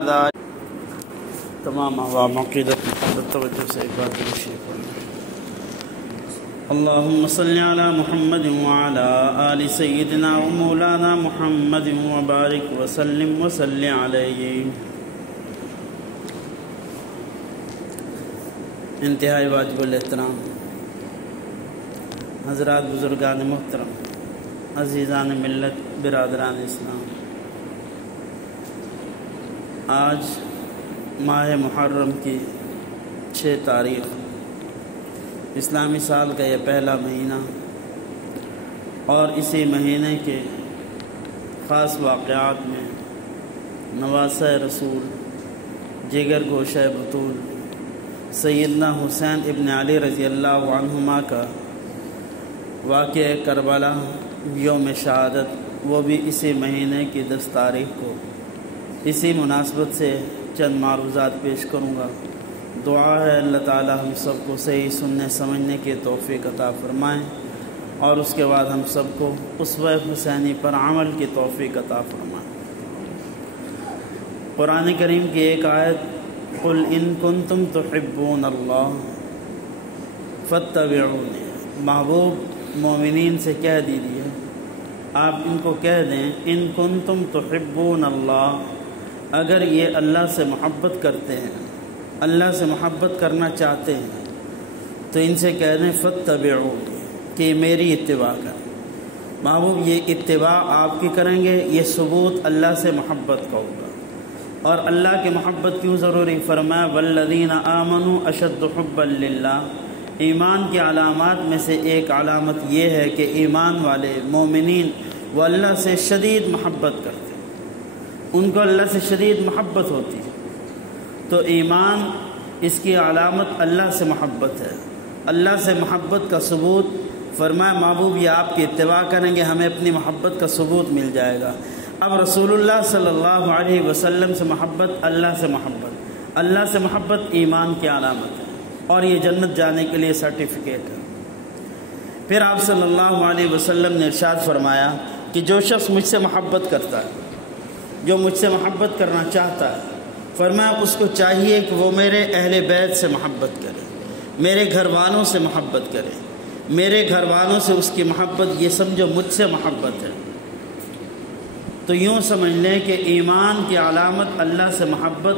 تمام عوام عقیدت توجہ سے ایک بار شریف پڑھیں۔ اللہم صلی علی محمد وعلی آل سیدنا و مولانا محمد وبارک وسلم وصلی علیہ۔ انتہائی واجب الاحترام حضرات، بزرگان محترم، عزیزان ملت، برادران اسلام، آج ماہ محرم کی 6 تاریخ اسلامی سال کا یہ پہلا مہینہ، اور اسی مہینے کے خاص واقعات میں نواسہ رسول، جگر گوشہ بطول سیدنا حسین ابن علی رضی اللہ عنہما کا واقعہ کربلا یوم شہادت، وہ بھی اسی مہینے کی 10 تاریخ کو، اسی مناسبت سے چند معروضات پیش کروں گا۔ دعا ہے اللہ تعالی ہم سب کو صحیح سننے سمجھنے کی توفیق عطا فرمائیں، اور اس کے بعد ہم سب کو اسوہ حسینی پر عمل کی توفیق عطا فرمائیں۔ قرآن کریم کی ایک آیت، قل ان کنتم تحبون اللہ فاتبعونی، محبوب مومنین سے کہہ دیجیے، آپ ان کو کہہ دیں، ان کنتم تحبون اللہ، اگر یہ اللہ سے محبت کرتے ہیں، اللہ سے محبت کرنا چاہتے ہیں، تو ان سے کہہ دیں فاتبعونی، کہ میری اتباع کریں۔ محبوب یہ اتباع آپ کی کریں گے، یہ ثبوت اللہ سے محبت کا ہوگا۔ اور اللہ کی محبت کیوں ضروری؟ فرمایا والذین آمنوا اشد حبا للہ، ایمان کی علامات میں سے ایک علامت یہ ہے کہ ایمان والے مومنین وہ اللہ سے شدید محبت کرتے ہیں، ان کو اللہ سے شدید محبت ہوتی ہے۔ تو ایمان، اس کی علامت اللہ سے محبت ہے۔ اللہ سے محبت کا ثبوت، فرمایا محبوب یہ آپ کی اتباع کریں گے، ہمیں اپنی محبت کا ثبوت مل جائے گا۔ اب رسول اللہ صلی اللہ علیہ وسلم سے محبت، اللہ سے محبت، اللہ سے محبت ایمان کی علامت ہے، اور یہ جنت جانے کے لیے سرٹیفکیٹ ہے۔ پھر آپ صلی اللہ علیہ وسلم نے ارشاد فرمایا کہ جو شخص مجھ سے محبت کرتا ہے، جو مجھ سے محبت کرنا چاہتا ہے، فرمایا اس کو چاہیے کہ وہ میرے اہل بیت سے محبت کرے، میرے گھر والوں سے محبت کرے، میرے گھر والوں سے اس کی محبت، یہ سمجھو مجھ سے محبت ہے۔ تو یوں سمجھ لیں کہ ایمان کی علامت اللہ سے محبت،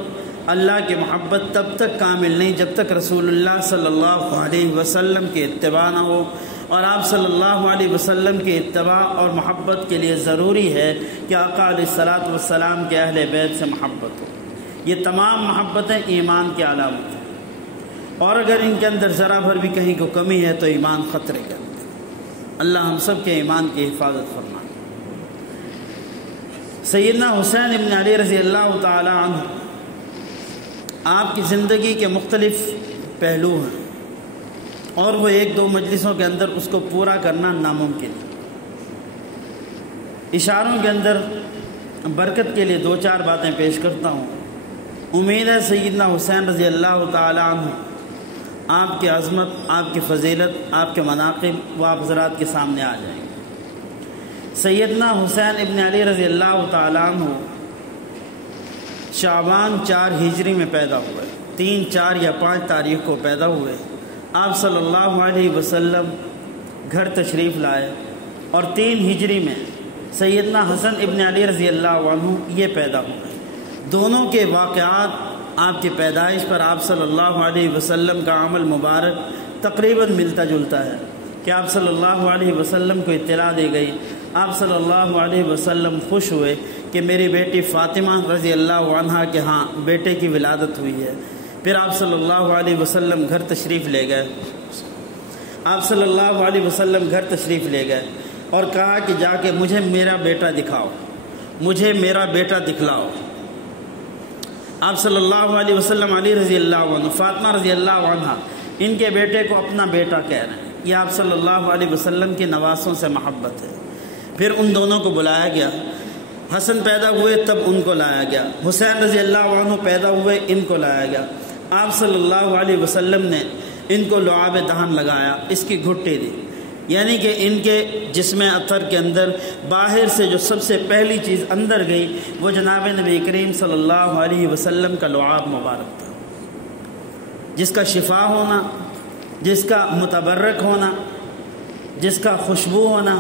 اللہ کی محبت تب تک کامل نہیں جب تک رسول اللہ صلی اللہ علیہ وسلم کی اتباع نہ ہو، اور آپ صلی اللہ علیہ وسلم کی اتباع اور محبت کے لیے ضروری ہے کہ آقا علیہ الصلاۃ والسلام کے اہل بیت سے محبت ہو۔ یہ تمام محبتیں ایمان کی علامت ہیں، اور اگر ان کے اندر ذرا بھر بھی کہیں کو کمی ہے تو ایمان خطرے کے اندر۔ اللہ ہم سب کے ایمان کی حفاظت فرمائے۔ سیدنا حسین ابن علی رضی اللہ تعالی عنہ، آپ کی زندگی کے مختلف پہلو ہیں، اور وہ 1-2 مجلسوں کے اندر اس کو پورا کرنا ناممکن ہے۔ اشاروں کے اندر برکت کے لیے 2-4 باتیں پیش کرتا ہوں۔ امید ہے سیدنا حسین رضی اللہ تعالی عنہ، آپ کی عظمت، آپ کی فضیلت، آپ کے مناقب وہ آپ حضرات کے سامنے آ جائیں گے۔ سیدنا حسین ابن علی رضی اللہ تعالی عنہ شعبان 4 ہجری میں پیدا ہوئے، 3، 4 یا 5 تاریخ کو پیدا ہوئے۔ آپ صلی اللہ علیہ وسلم گھر تشریف لائے، اور 3 ہجری میں سیدنا حسن ابن علی رضی اللہ عنہ یہ پیدا ہوئے۔ دونوں کے واقعات آپ کی پیدائش پر آپ صلی اللہ علیہ وسلم کا عمل مبارک تقریباً ملتا جلتا ہے، کہ آپ صلی اللہ علیہ وسلم کو اطلاع دی گئی، آپ صلی اللہ علیہ وسلم خوش ہوئے کہ میری بیٹی فاطمہ رضی اللہ عنہا کے ہاں بیٹے کی ولادت ہوئی ہے۔ پھر آپ صلی اللہ علیہ وسلم گھر تشریف لے گئے، آپ صلی اللہ علیہ وسلم گھر تشریف لے گئے اور کہا کہ جا کے مجھے میرا بیٹا دکھاؤ، مجھے میرا بیٹا دکھلاؤ۔ آپ صلی اللہ علیہ وسلم علی رضی اللہ عنہ، فاطمہ رضی اللہ عنہ، ان کے بیٹے کو اپنا بیٹا کہہ رہے ہیں۔ یہ آپ صلی اللہ علیہ وسلم کی نواسوں سے محبت ہے۔ پھر ان دونوں کو بلایا گیا، حسن پیدا ہوئے تب ان کو لایا گیا، حسین رضی اللہ عنہ پیدا ہوئے ان کو لایا گیا۔ آپ صلی اللہ علیہ وسلم نے ان کو لعاب دہن لگایا، اس کی گھٹی دی، یعنی کہ ان کے جسم اطہر کے اندر باہر سے جو سب سے پہلی چیز اندر گئی وہ جناب نبی کریم صلی اللہ علیہ وسلم کا لعاب مبارک تھا، جس کا شفا ہونا، جس کا متبرک ہونا، جس کا خوشبو ہونا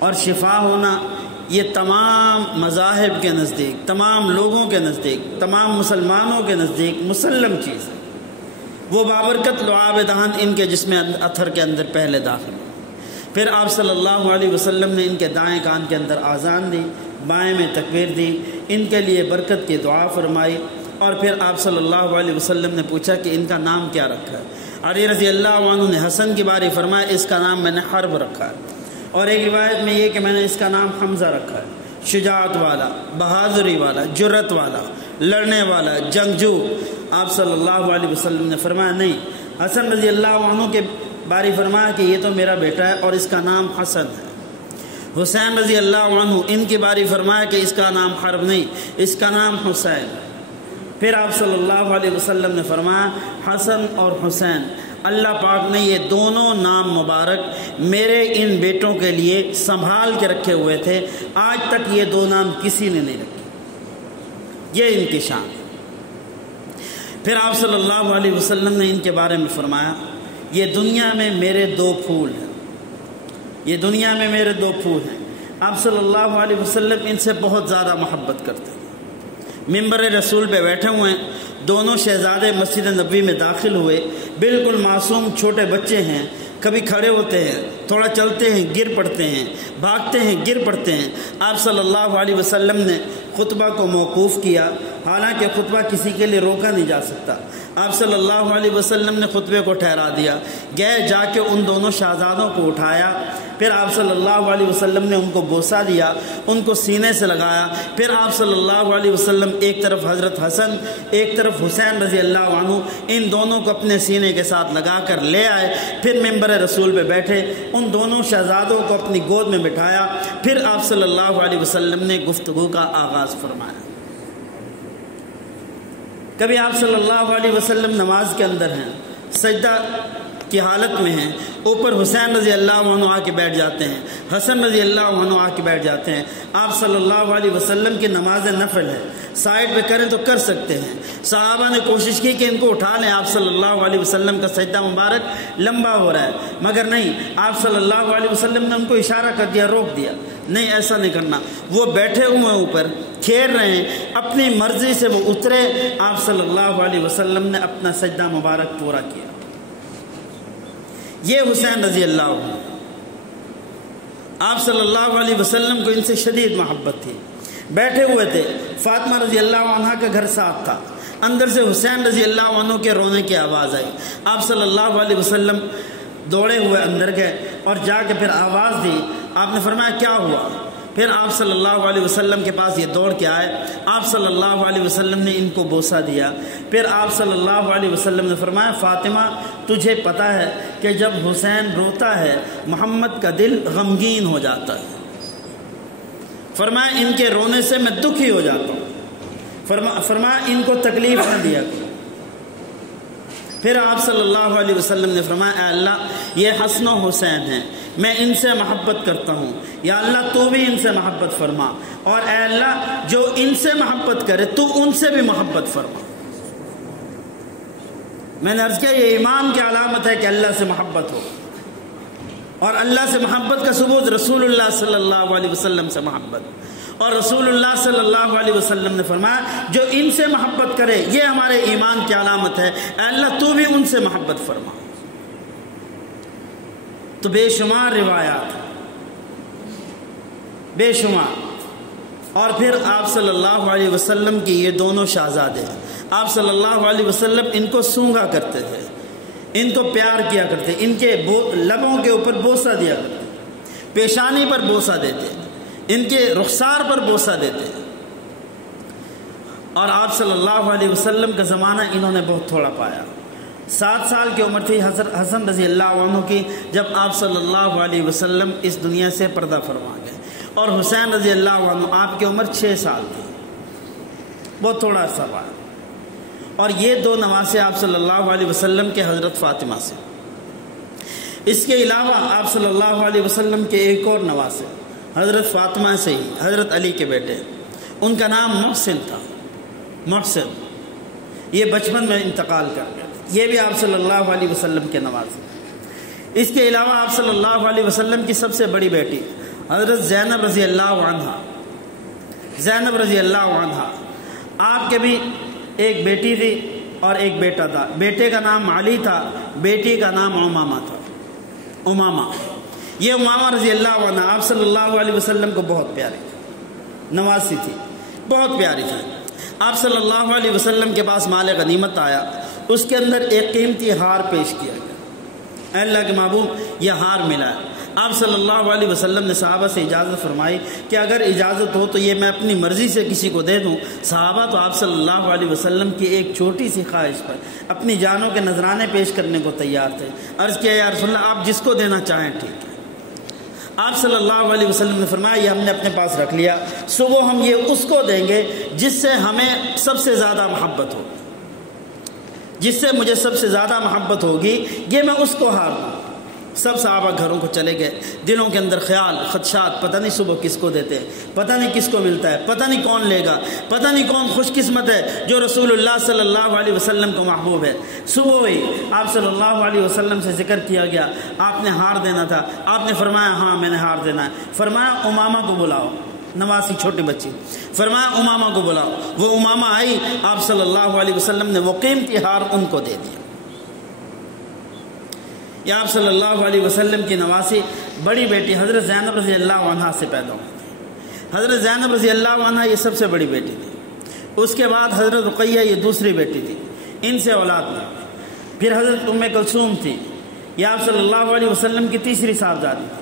اور شفا ہونا، یہ تمام مذاہب کے نزدیک، تمام لوگوں کے نزدیک، تمام مسلمانوں کے نزدیک مسلم چیز ہے۔ وہ بابرکت لعاب دہن ان کے جسم اطہر کے اندر پہلے داخل ہو، پھر آپ صلی اللہ علیہ وسلم نے ان کے دائیں کان کے اندر آذان دی، بائیں میں تکبیر دی، ان کے لیے برکت کی دعا فرمائی، اور پھر آپ صلی اللہ علیہ وسلم نے پوچھا کہ ان کا نام کیا رکھا ہے۔ علی رضی اللہ عنہ نے حسن کی باری فرمایا اس کا نام میں نے حرب رکھا ہے، اور ایک روایت میں یہ کہ میں نے اس کا نام حمزہ رکھا ہے، شجاعت والا، بہادری والا، جرت والا، لڑنے والا، جنگجو۔ آپ صلی اللہ علیہ وسلم نے فرمایا نہیں، حسن رضی اللہ عنہ کے باری فرمایا کہ یہ تو میرا بیٹا ہے اور اس کا نام حسن ہے۔ حسین رضی اللہ عنہ ان کی باری فرمایا کہ اس کا نام حرب نہیں، اس کا نام حسین۔ پھر آپ صلی اللہ علیہ وسلم نے فرمایا حسن اور حسین، اللہ پاک نے یہ دونوں نام مبارک میرے ان بیٹوں کے لیے سنبھال کے رکھے ہوئے تھے، آج تک یہ دو نام کسی نے نہیں رکھے، یہ ان کی شان۔ پھر آپ صلی اللہ علیہ وسلم نے ان کے بارے میں فرمایا یہ دنیا میں میرے دو پھول ہیں، یہ دنیا میں میرے دو پھول ہیں۔ آپ صلی اللہ علیہ وسلم ان سے بہت زیادہ محبت کرتے ہیں۔ ممبر رسول پہ بیٹھے ہوئے ہیں، دونوں شہزادے مسجد نبوی میں داخل ہوئے، بالکل معصوم چھوٹے بچے ہیں، کبھی کھڑے ہوتے ہیں، تھوڑا چلتے ہیں گر پڑتے ہیں، بھاگتے ہیں گر پڑتے ہیں۔ آپ صلی اللہ علیہ وسلم نے خطبہ کو موقوف کیا، حالانکہ خطبہ کسی کے لیے روکا نہیں جا سکتا۔ آپ صلی اللہ علیہ وسلم نے خطبے کو ٹھہرا دیا، گئے جا کے ان دونوں شہزادوں کو اٹھایا، پھر آپ صلی اللہ علیہ وسلم نے ان کو بوسہ دیا، ان کو سینے سے لگایا، پھر آپ صلی اللہ علیہ وسلم ایک طرف حضرت حسن ایک طرف حسین رضی اللہ عنہ، ان دونوں کو اپنے سینے کے ساتھ لگا کر لے آئے، پھر ممبر رسول پہ بیٹھے، ان دونوں شہزادوں کو اپنی گود میں بٹھایا، پھر آپ صلی اللہ علیہ وسلم نے گفتگو کا آغاز فرمایا۔ کبھی آپ صلی اللہ علیہ وسلم نماز کے اندر ہیں، سجدہ کی حالت میں ہیں، اوپر حسین رضی اللہ عنہ آ کے بیٹھ جاتے ہیں، حسن رضی اللہ عنہ آ کے بیٹھ جاتے ہیں۔ آپ صلی اللہ علیہ وسلم کی نماز نفل ہے، سائڈ پہ کریں تو کر سکتے ہیں۔ صحابہ نے کوشش کی کہ ان کو اٹھا لیں، آپ صلی اللہ علیہ وسلم کا سجدہ مبارک لمبا ہو رہا ہے، مگر نہیں، آپ صلی اللہ علیہ وسلم نے ان کو اشارہ کر دیا، روک دیا، نہیں ایسا نہیں کرنا۔ وہ بیٹھے ہوئے ہیں اوپر، کھیل رہے ہیں، اپنی مرضی سے وہ اترے، آپ صلی اللہ علیہ وسلم نے اپنا سجدہ مبارک پورا کیا۔ یہ حسین رضی اللہ عنہ، آپ صلی اللہ علیہ وسلم کو ان سے شدید محبت تھی، بیٹھے ہوئے تھے، فاطمہ رضی اللہ عنہ کا گھر ساتھ تھا، اندر سے حسین رضی اللہ عنہ کے رونے کی آواز آئی، آپ صلی اللہ علیہ وسلم دوڑے ہوئے اندر گئے اور جا کے پھر آواز دی، آپ نے فرمایا کیا ہوا؟ پھر آپ صلی اللہ علیہ وسلم کے پاس یہ دوڑ کے آئے، آپ صلی اللہ علیہ وسلم نے ان کو بوسہ دیا، پھر آپ صلی اللہ علیہ وسلم نے فرمایا فاطمہ تجھے پتہ ہے کہ جب حسین روتا ہے محمد کا دل غمگین ہو جاتا ہے، فرمایا ان کے رونے سے میں دکھی ہو جاتا ہوں، فرمایا ان کو تکلیف نہ دیا کرو۔ پھر آپ صلی اللہ علیہ وسلم نے فرمایا اے اللہ یہ حسن و حسین ہیں، میں ان سے محبت کرتا ہوں، یا اللہ تو بھی ان سے محبت فرما، اور اے اللہ جو ان سے محبت کرے تو ان سے بھی محبت فرما۔ میں نے عرض کیا یہ ایمان کی علامت ہے کہ اللہ سے محبت ہو، اور اللہ سے محبت کا ثبوت رسول اللہ صلی اللہ علیہ وسلم سے محبت، اور رسول اللہ صلی اللہ علیہ وسلم نے فرمایا جو ان سے محبت کرے یہ ہمارے ایمان کی علامت ہے، اے اللہ تو بھی ان سے محبت فرما۔ تو بے شمار روایات، بے شمار، اور پھر آپ صلی اللہ علیہ وسلم کی یہ دونوں شہزادے، آپ صلی اللہ علیہ وسلم ان کو سونگا کرتے تھے، ان کو پیار کیا کرتے، ان کے لبوں کے اوپر بوسہ دیا کرتے، پیشانی پر بوسہ دیتے، ان کے رخسار پر بوسہ دیتے، اور آپ صلی اللہ علیہ وسلم کا زمانہ انہوں نے بہت تھوڑا پایا۔ 7 سال کی عمر تھی حسن رضی اللہ عنہ کی جب آپ صلی اللہ علیہ وسلم اس دنیا سے پردہ فرما گئے، اور حسین رضی اللہ عنہ آپ کی عمر 6 سال تھی، بہت تھوڑا عرصہ پایا۔ اور یہ دو نواسے آپ صلی اللہ علیہ وسلم کے حضرت فاطمہ سے۔ اس کے علاوہ آپ صلی اللہ علیہ وسلم کے ایک اور نواسے حضرت فاطمہ سے ہی، حضرت علی کے بیٹے، ان کا نام محسن تھا، محسن، یہ بچپن میں انتقال کر گئے، یہ بھی آپ صلی اللہ علیہ وسلم کے نواسے۔ اس کے علاوہ آپ صلی اللہ علیہ وسلم کی سب سے بڑی بیٹی حضرت زینب رضی اللہ عنہا، زینب رضی اللہ عنہا، آپ کے بھی ایک بیٹی تھی اور ایک بیٹا تھا، بیٹے کا نام علی تھا، بیٹی کا نام امامہ تھا، امامہ۔ یہ امامہ رضی اللہ عنہ آپ صلی اللہ علیہ وسلم کو بہت پیاری تھی، نواسی تھی، بہت پیاری تھی۔ آپ صلی اللہ علیہ وسلم کے پاس مال غنیمت آیا، اس کے اندر ایک قیمتی ہار پیش کیا گیا، اے اللہ کے محبوب یہ ہار ملا ہے۔ آپ صلی اللہ علیہ وسلم نے صحابہ سے اجازت فرمائی کہ اگر اجازت ہو تو یہ میں اپنی مرضی سے کسی کو دے دوں۔ صحابہ تو آپ صلی اللہ علیہ وسلم کی ایک چھوٹی سی خواہش پر اپنی جانوں کے نذرانے پیش کرنے کو تیار تھے۔ عرض کیا یا رسول اللہ آپ جس کو دینا چاہیں ٹھیک ہے۔ آپ صلی اللہ علیہ وسلم نے فرمایا یہ ہم نے اپنے پاس رکھ لیا، صبح ہم یہ اس کو دیں گے جس سے ہمیں سب سے زیادہ محبت ہو، جس سے مجھے سب سے زیادہ محبت ہوگی یہ میں اس کو ہار دوں۔ سب صحابہ گھروں کو چلے گئے، دلوں کے اندر خیال خدشات، پتہ نہیں صبح کس کو دیتے ہیں، پتہ نہیں کس کو ملتا ہے، پتہ نہیں کون لے گا، پتہ نہیں کون خوش قسمت ہے جو رسول اللہ صلی اللہ علیہ وسلم کو محبوب ہے۔ صبح ہوئی، آپ صلی اللہ علیہ وسلم سے ذکر کیا گیا، آپ نے ہار دینا تھا، آپ نے فرمایا ہاں میں نے ہار دینا ہے۔ فرمایا امامہ کو بلاؤ، نواسی چھوٹی بچی، فرمایا امامہ کو بلاؤ۔ وہ امامہ آئی، آپ صلی اللہ علیہ وسلم نے وہ قیمتی ہار ان کو دے دیا۔ یہ آپ صلی اللہ علیہ وسلم کی نواسی بڑی بیٹی حضرت زینب رضی اللہ عنہا سے پیدا ہوئی تھی۔ حضرت زینب رضی اللہ عنہا یہ سب سے بڑی بیٹی تھی۔ اس کے بعد حضرت رقیہ یہ دوسری بیٹی تھی، ان سے اولاد نہ ہوئی۔ پھر حضرت ام کلثوم تھی، یہ آپ صلی اللہ علیہ وسلم کی تیسری صاحبزادی تھی۔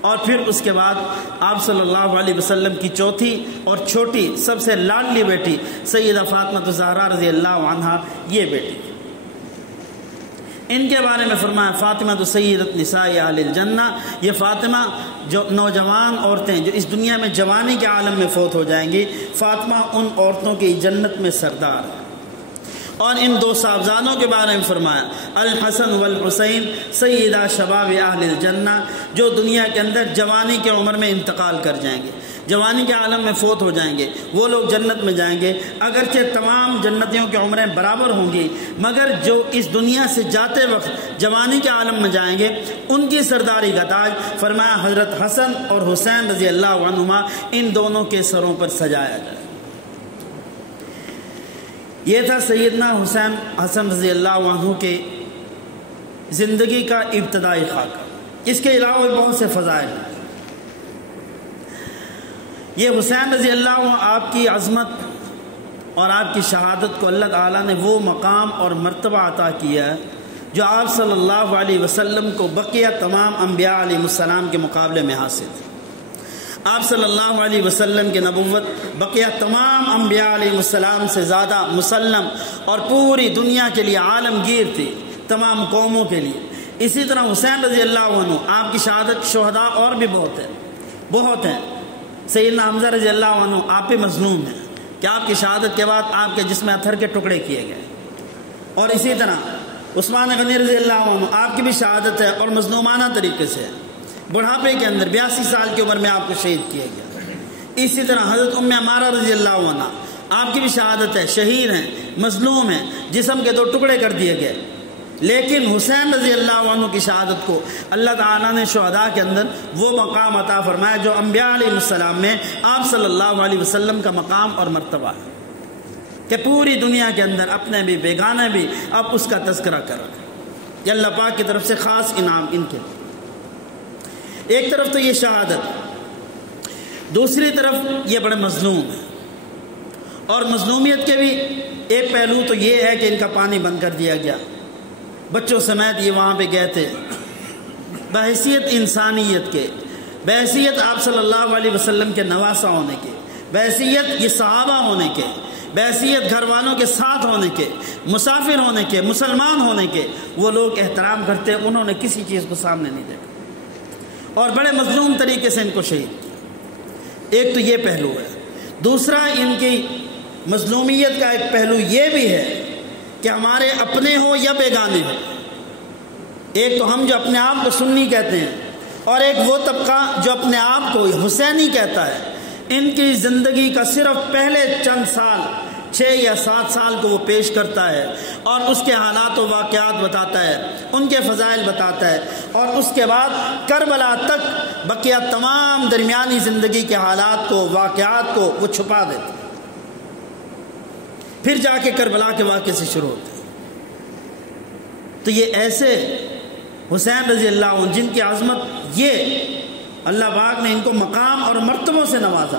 اور پھر اس کے بعد آپ صلی اللہ علیہ وسلم کی چوتھی اور چھوٹی سب سے لاڈلی بیٹی سیدہ فاطمہ الزہرا رضی اللہ عنہا یہ بیٹی تھی۔ ان کے بارے میں فرمایا فاطمہ تو سیدۃ نساء اہل الجنہ، یہ فاطمہ جو نوجوان عورتیں جو اس دنیا میں جوانی کے عالم میں فوت ہو جائیں گی، فاطمہ ان عورتوں کی جنت میں سردار ہے۔ اور ان دو صاحبزادوں کے بارے میں فرمایا الحسن والحسین سیدہ شباب اہل الجنہ، جو دنیا کے اندر جوانی کے عمر میں انتقال کر جائیں گے، جوانی کے عالم میں فوت ہو جائیں گے، وہ لوگ جنت میں جائیں گے۔ اگرچہ تمام جنتیوں کی عمریں برابر ہوں گی، مگر جو اس دنیا سے جاتے وقت جوانی کے عالم میں جائیں گے ان کی سرداری کا تاج فرمایا حضرت حسن اور حسین رضی اللہ عنہما ان دونوں کے سروں پر سجایا جائے۔ یہ تھا سیدنا حسن رضی اللہ عنہ کے زندگی کا ابتدائی خاکہ۔ اس کے علاوہ بہت سے فضائل ہیں۔ یہ حسین رضی اللہ عنہ آپ کی عظمت اور آپ کی شہادت کو اللہ تعالیٰ نے وہ مقام اور مرتبہ عطا کیا ہے جو آپ صلی اللہ علیہ وسلم کو بقیہ تمام انبیاء علیہ السلام کے مقابلے میں حاصل ہے۔ آپ صلی اللہ علیہ وسلم کی نبوت بقیہ تمام انبیاء علیہ السلام سے زیادہ مسلم اور پوری دنیا کے لیے عالمگیر تھی، تمام قوموں کے لیے۔ اسی طرح حسین رضی اللہ عنہ آپ کی شہادت شہداء اور بھی بہت ہیں۔ سیدنا حمزہ رضی اللہ عنہ آپ پہ مظلوم ہیں کہ آپ کی شہادت کے بعد آپ کے جسم اتھر کے ٹکڑے کیے گئے۔ اور اسی طرح عثمان غنی رضی اللہ عنہ آپ کی بھی شہادت ہے اور مظلومانہ طریقے سے بڑھاپے کے اندر 82 سال کی عمر میں آپ کو شہید کیا گیا۔ اسی طرح حضرت ام عمارہ رضی اللہ عنہ آپ کی بھی شہادت ہے، شہید ہیں، مظلوم ہیں، جسم کے 2 ٹکڑے کر دیے گئے۔ لیکن حسین رضی اللہ عنہ کی شہادت کو اللہ تعالیٰ نے شہداء کے اندر وہ مقام عطا فرمایا جو انبیاء علیہ السلام میں آپ صلی اللہ علیہ وسلم کا مقام اور مرتبہ ہے کہ پوری دنیا کے اندر اپنے بھی بیگانے بھی اب اس کا تذکرہ کر رہے ہیں۔ یہ اللہ پاک کی طرف سے خاص انعام ان کے۔ ایک طرف تو یہ شہادت، دوسری طرف یہ بڑے مظلوم ہیں، اور مظلومیت کے بھی ایک پہلو تو یہ ہے کہ ان کا پانی بند کر دیا گیا، بچوں سمیت یہ وہاں پہ گئے تھے بحیثیت انسانیت کے، بحیثیت آپ صلی اللہ علیہ وسلم کے نواسا ہونے کے، بحیثیت یہ صحابہ ہونے کے، بحیثیت گھر والوں کے ساتھ ہونے کے، مسافر ہونے کے، مسلمان ہونے کے، وہ لوگ احترام کرتے، انہوں نے کسی چیز کو سامنے نہیں دیکھا اور بڑے مظلوم طریقے سے ان کو شہید کیا۔ ایک تو یہ پہلو ہے۔ دوسرا ان کی مظلومیت کا ایک پہلو یہ بھی ہے کہ ہمارے اپنے ہوں یا بیگانے ہوں، ایک تو ہم جو اپنے آپ کو سنی کہتے ہیں، اور ایک وہ طبقہ جو اپنے آپ کو حسینی کہتا ہے۔ ان کی زندگی کا صرف پہلے چند سال 6 یا 7 سال کو وہ پیش کرتا ہے اور اس کے حالات و واقعات بتاتا ہے، ان کے فضائل بتاتا ہے، اور اس کے بعد کربلا تک بقیہ تمام درمیانی زندگی کے حالات کو، واقعات کو وہ چھپا دیتا ہے، پھر جا کے کربلا کے واقعے سے شروع ہوتے ہیں۔ تو یہ ایسے حسین رضی اللہ عنہ جن کی عظمت، یہ اللہ پاک نے ان کو مقام اور مرتبوں سے نوازا،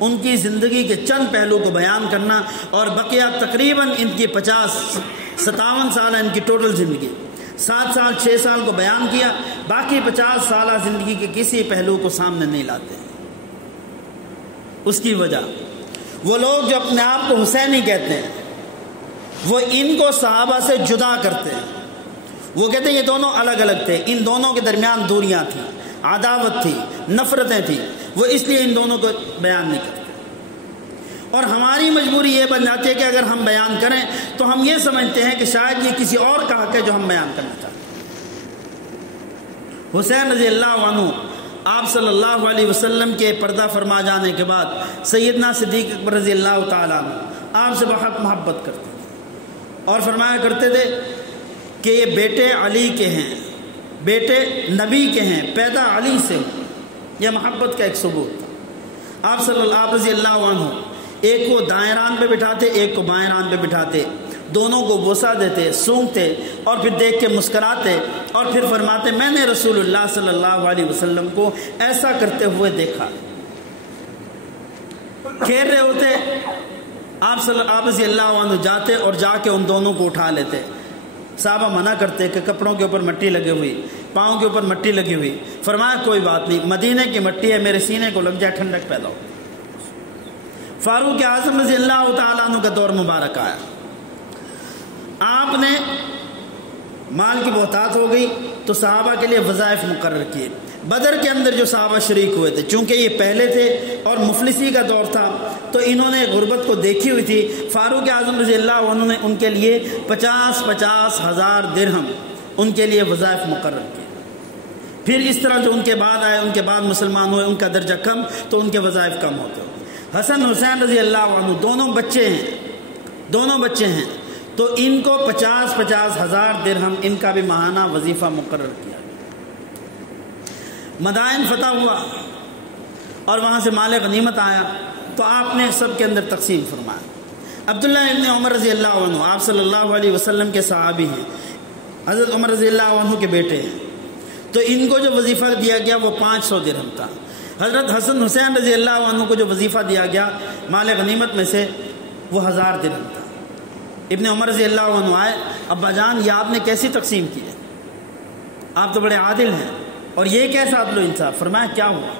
ان کی زندگی کے چند پہلو کو بیان کرنا، اور بقیہ تقریباً ان کی 57 سال ان کی ٹوٹل زندگی، 7 سال 6 سال کو بیان کیا، باقی 50 سالہ زندگی کے کسی پہلو کو سامنے نہیں لاتے۔ اس کی وجہ وہ لوگ جو اپنے آپ کو حسینی کہتے ہیں، وہ ان کو صحابہ سے جدا کرتے ہیں۔ وہ کہتے ہیں یہ دونوں الگ الگ تھے، ان دونوں کے درمیان دوریاں تھیں، عداوت تھی، نفرتیں تھیں، وہ اس لیے ان دونوں کو بیان نہیں کرتے۔ اور ہماری مجبوری یہ بن جاتی ہے کہ اگر ہم بیان کریں تو ہم یہ سمجھتے ہیں کہ شاید یہ کسی اور کا حق ہے جو ہم بیان کرنا چاہتے ہیں۔ حسین رضی اللہ عنہ آپ صلی اللہ علیہ وسلم کے پردہ فرما جانے کے بعد سیدنا صدیق اکبر رضی اللہ تعالیٰ عنہ آپ سے بہت محبت کرتے تھے، اور فرمایا کرتے تھے کہ یہ بیٹے علی کے ہیں، بیٹے نبی کے ہیں، پیدا علی سے ہو۔ یہ محبت کا ایک ثبوت تھا۔ آپ صلی اللہ رضی اللہ عنہ ایک کو دائیں ران پہ بٹھاتے، ایک کو بائیں ران پہ بٹھاتے، دونوں کو بوسہ دیتے، سونگتے، اور پھر دیکھ کے مسکراتے، اور پھر فرماتے میں نے رسول اللہ صلی اللہ علیہ وسلم کو ایسا کرتے ہوئے دیکھا۔ کھیل رہے ہوتے، آپ رضی اللہ عنہ جاتے اور جا کے ان دونوں کو اٹھا لیتے۔ صحابہ منع کرتے کہ کپڑوں کے اوپر مٹی لگی ہوئی، پاؤں کے اوپر مٹی لگی ہوئی۔ فرمایا کوئی بات نہیں، مدینے کی مٹی ہے، میرے سینے کو لگ جائے، ٹھنڈک پیدا ہو۔ فاروق اعظم رضی اللہ تعالیٰ عنہ کا دور مبارک آیا، آپ نے مال کی بہتات ہو گئی تو صحابہ کے لیے وظائف مقرر کیے۔ بدر کے اندر جو صحابہ شریک ہوئے تھے، چونکہ یہ پہلے تھے اور مفلسی کا دور تھا تو انہوں نے غربت کو دیکھی ہوئی تھی۔ فاروق اعظم رضی اللہ عنہ نے ان کے لیے 50 ہزار درہم ان کے لیے وظائف مقرر کیے۔ پھر اس طرح جو ان کے بعد آئے، ان کے بعد مسلمان ہوئے، ان کا درجہ کم تو ان کے وظائف کم ہوتے ہوئے۔ حسن حسین رضی اللہ عنہ دونوں بچے ہیں تو ان کو 50 ہزار درہم ان کا بھی ماہانہ وظیفہ مقرر کیا۔ مدائن فتح ہوا اور وہاں سے مال غنیمت آیا تو آپ نے سب کے اندر تقسیم فرمایا۔ عبداللہ ابن عمر رضی اللہ عنہ آپ صلی اللہ علیہ وسلم کے صحابی ہیں، حضرت عمر رضی اللہ عنہ کے بیٹے ہیں، تو ان کو جو وظیفہ دیا گیا وہ 500 درہم تھا۔ حضرت حسن حسین رضی اللہ عنہ کو جو وظیفہ دیا گیا مال غنیمت میں سے وہ 1000 درہم تھا۔ ابن عمر رضی اللہ عنہ آئے، ابا جان یہ آپ نے کیسی تقسیم کی ہے؟ آپ تو بڑے عادل ہیں، اور یہ کیسا عدل و انصاف؟ فرمایا کیا ہوا؟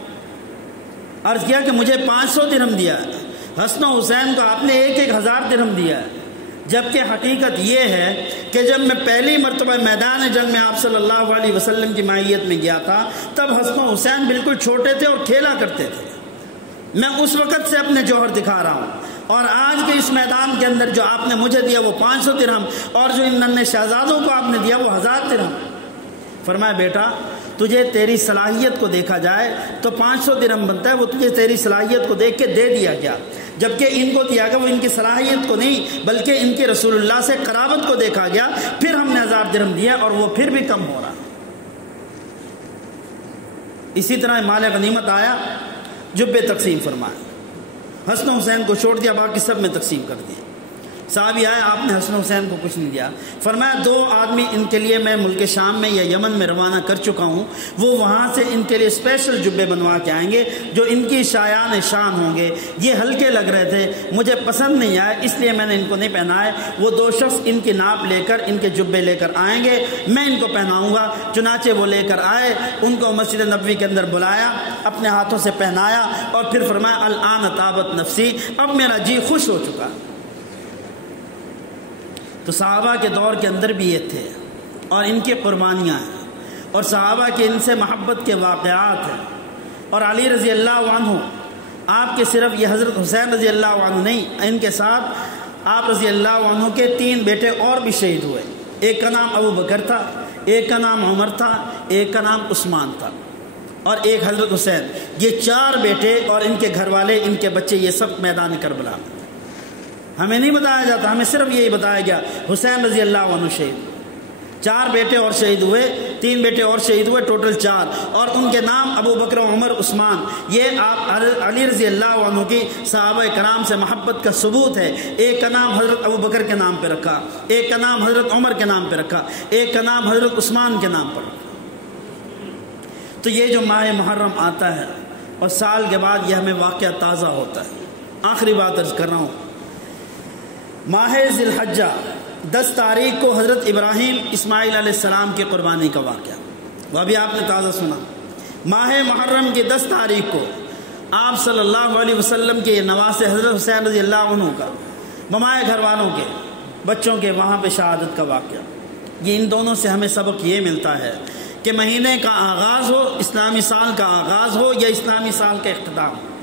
عرض کیا کہ مجھے 500 درہم دیا ہے، حسن و حسین کو آپ نے 1000 درہم دیا ہے، جبکہ حقیقت یہ ہے کہ جب میں پہلی مرتبہ میدان جنگ میں آپ صلی اللہ علیہ وسلم کی معیت میں گیا تھا تب حسن و حسین بالکل چھوٹے تھے اور کھیلا کرتے تھے۔ میں اس وقت سے اپنے جوہر دکھا رہا ہوں، اور آج کے اس میدان کے اندر جو آپ نے مجھے دیا وہ 500 درہم، اور جو ان ننھے شہزادوں کو آپ نے دیا وہ 1000 درہم۔ فرمایا بیٹا تجھے تیری صلاحیت کو دیکھا جائے تو 500 درہم بنتا ہے، وہ تجھے تیری صلاحیت کو دیکھ کے دے دیا گیا، جبکہ ان کو دیا گیا وہ ان کی صلاحیت کو نہیں بلکہ ان کے رسول اللہ سے قرابت کو دیکھا گیا، پھر ہم نے 1000 درہم دیا اور وہ پھر بھی کم ہو رہا۔ اسی طرح مال غنیمت آیا، جبے تقسیم فرمائے، حسن حسین کو چھوڑ دیا، باقی سب میں تقسیم کر دیا۔ صحابی آئے، آپ نے حسن حسین کو کچھ نہیں دیا۔ فرمایا 2 آدمی ان کے لیے میں ملک شام میں یا یمن میں روانہ کر چکا ہوں، وہ وہاں سے ان کے لیے اسپیشل جبے بنوا کے آئیں گے جو ان کی شایان شان ہوں گے۔ یہ ہلکے لگ رہے تھے، مجھے پسند نہیں آئے، اس لیے میں نے ان کو نہیں پہنائے۔ وہ 2 شخص ان کی ناپ لے کر ان کے جبے لے کر آئیں گے، میں ان کو پہناؤں گا۔ چنانچہ وہ لے کر آئے، ان کو مسجد نبوی کے اندر بلایا، اپنے ہاتھوں سے پہنایا، اور پھر فرمایا الآن طابت نفسی، اب میرا جی خوش ہو چکا۔ تو صحابہ کے دور کے اندر بھی یہ تھے، اور ان کی قربانیاں ہیں، اور صحابہ کے ان سے محبت کے واقعات ہیں۔ اور علی رضی اللہ عنہ آپ کے صرف یہ حضرت حسین رضی اللہ عنہ نہیں، ان کے ساتھ آپ رضی اللہ عنہ کے 3 بیٹے اور بھی شہید ہوئے۔ ایک کا نام ابو بکر تھا، ایک کا نام عمر تھا، ایک کا نام عثمان تھا، اور ایک حضرت حسین۔ یہ 4 بیٹے اور ان کے گھر والے، ان کے بچے، یہ سب میدان کربلا میں۔ ہمیں نہیں بتایا جاتا، ہمیں صرف یہی بتایا گیا حسین رضی اللہ عنہ شہید، 4 بیٹے اور شہید ہوئے، 3 بیٹے اور شہید ہوئے، ٹوٹل 4، اور ان کے نام ابو بکر، عمر، عثمان۔ یہ آپ علی رضی اللہ عنہ کی صحابہ کرام سے محبت کا ثبوت ہے۔ ایک کا نام حضرت ابو بکر کے نام پہ رکھا، ایک کا نام حضرت عمر کے نام پہ رکھا، ایک کا نام حضرت عثمان کے نام پر رکھا۔ تو یہ جو ماہ محرم آتا ہے اور سال کے بعد یہ ہمیں واقعہ تازہ ہوتا ہے۔ آخری بات عرض کر رہا ہوں، ماہ ذی الحجہ 10 تاریخ کو حضرت ابراہیم اسماعیل علیہ السلام کی قربانی کا واقعہ، وہ بھی آپ نے تازہ سنا۔ ماہ محرم کی 10 تاریخ کو آپ صلی اللہ علیہ وسلم کے نواسے حضرت حسین رضی اللہ عنہ کا، ممائے گھر والوں کے، بچوں کے وہاں پہ شہادت کا واقعہ۔ یہ ان دونوں سے ہمیں سبق یہ ملتا ہے کہ مہینے کا آغاز ہو، اسلامی سال کا آغاز ہو یا اسلامی سال کا اختتام ہو،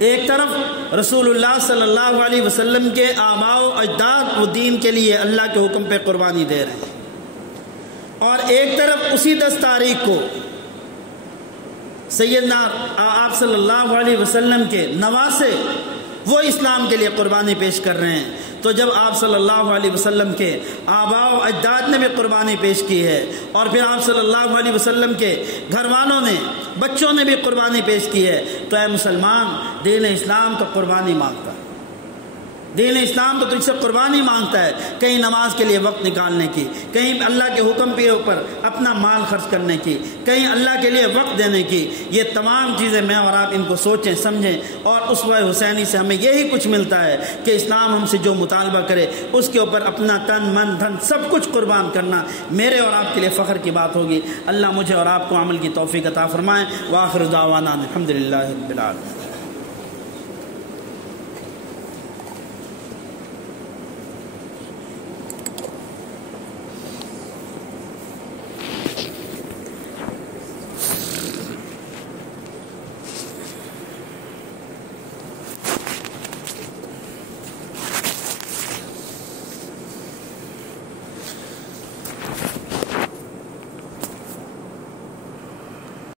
ایک طرف رسول اللہ صلی اللہ علیہ وسلم کے آباء و اجداد و دین کے لیے اللہ کے حکم پہ قربانی دے رہے ہیں، اور ایک طرف اسی 10 تاریخ کو سیدنا آپ صلی اللہ علیہ وسلم کے نواسے وہ اسلام کے لیے قربانی پیش کر رہے ہیں۔ تو جب آپ صلی اللہ علیہ وسلم کے آباء و اجداد نے بھی قربانی پیش کی ہے، اور پھر آپ صلی اللہ علیہ وسلم کے گھر والوں نے، بچوں نے بھی قربانی پیش کی ہے، تو اے مسلمان، دین اسلام تو قربانی مانگتا ہے، دین اسلام تو تجھ سے قربانی مانگتا ہے، کہیں نماز کے لیے وقت نکالنے کی، کہیں اللہ کے حکم کے اوپر اپنا مال خرچ کرنے کی، کہیں اللہ کے لیے وقت دینے کی۔ یہ تمام چیزیں میں اور آپ ان کو سوچیں، سمجھیں، اور اسوہ حسینی سے ہمیں یہی کچھ ملتا ہے کہ اسلام ہم سے جو مطالبہ کرے اس کے اوپر اپنا تن، من، دھن سب کچھ قربان کرنا میرے اور آپ کے لیے فخر کی بات ہوگی۔ اللہ مجھے اور آپ کو عمل کی توفیق عطا فرمائے۔ وآخر دعوانا الحمدللہ رب العالمین۔